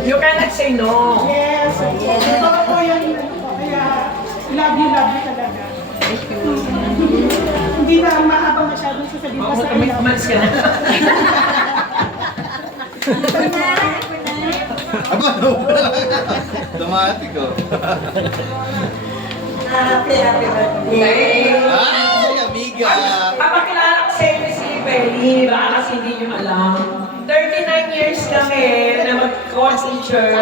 You cannot say no. Yes. Ito po yan. Kaya, love you talaga. Thank you. Hindi na mahabang masyadong sasabihin pa sa iyo. Umalis ka na. Aba, automatic oh. Happy birthday. Ay, amiga! Papakilala ko sa inyo si Belly, baka kasi hindi nyo alam. 39 years kami na mag-co-teacher.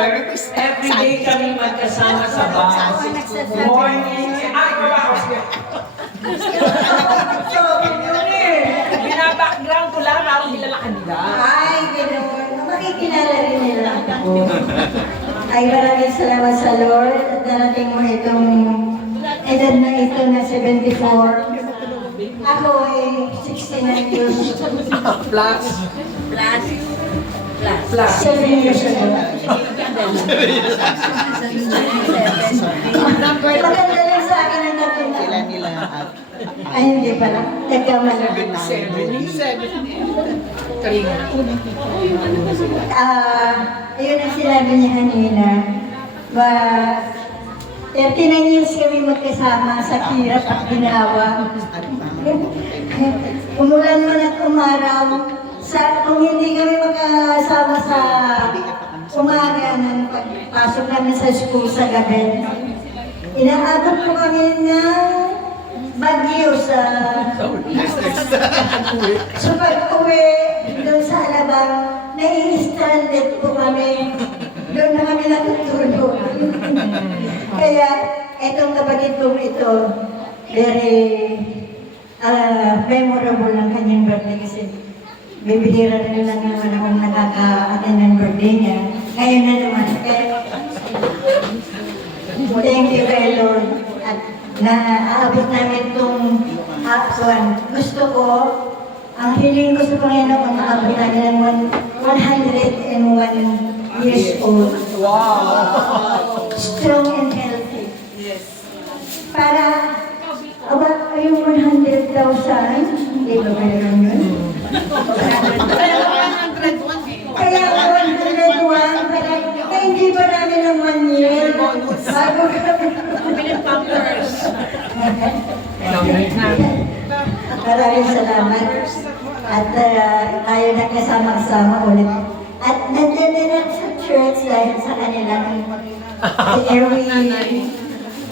Every day kami magkasama sa bus. Morning. Ay, baba ko siya. Bina-background ko lang, ako nila kanila. Ay, gano'n. Makikilala rin nila. Ay, maraming salamat sa Lord at narating mo itong edad na ito na 74. Ako ay 69 years. Plus. Plus. 7 years ago. Maganda lang sa akin ang nakita. Sila nila at Ay, hindi pala. Nagkamali. 7. Kalinga. Yun ang sinabi niya kanina. 39 years kami magkasama sa hirap at ginawa. Umulan man at umaraw. Kung hindi kami magkasama sa umaga ng pagpasok namin sa school sa gabi, inaabot po kami ng bagyo sa pag-uwi doon sa Alabang, nai-stranded po kami. Doon na kami natutulog. Kaya, itong kapatid kong ito, very memorable ang kanyang birthday kasi bibihira rin lang naman akong nakaka-attend ng birthday niya. Ngayon na naman. Thank you kay Lord. At naaabot namin itong hapon. Gusto ko, ang hiling ko sa Panginoon, maabot namin ng 101 years old. Wow! Strong and healthy. Yes. Para, yung 100,000, hindi ba meron yun? Kaya 101, para hindi ba namin ng 1 year? Bago Maraming salamat. At tayo nagkasama-kasama ulit. At nandiyan din ako sa church dahil sa kanilang si Erwin.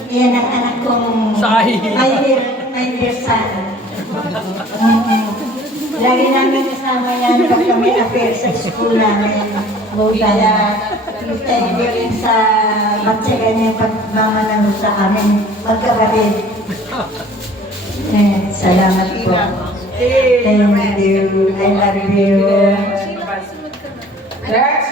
Yan ang anak kong my dear son. Lagi namin kasama yan pag kami affair sa school namin. Kaya thank you rin sa magtsaga niya pagmamanalo sa amin magkakapit. Salamat po. Thank you. I love you. Next.